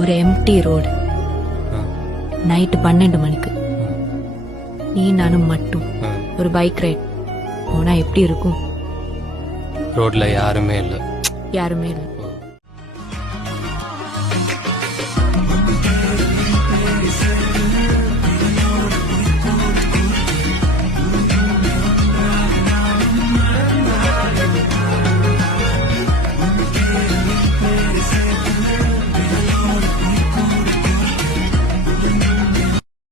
ஒரு empty road, night 12 மணிக்கு நீ நானும் மட்டும் ஒரு பைக் ரைட் போனா எப்படி இருக்கும்? ரோட்ல யாருமே இல்லை. யாருமே இல்லை.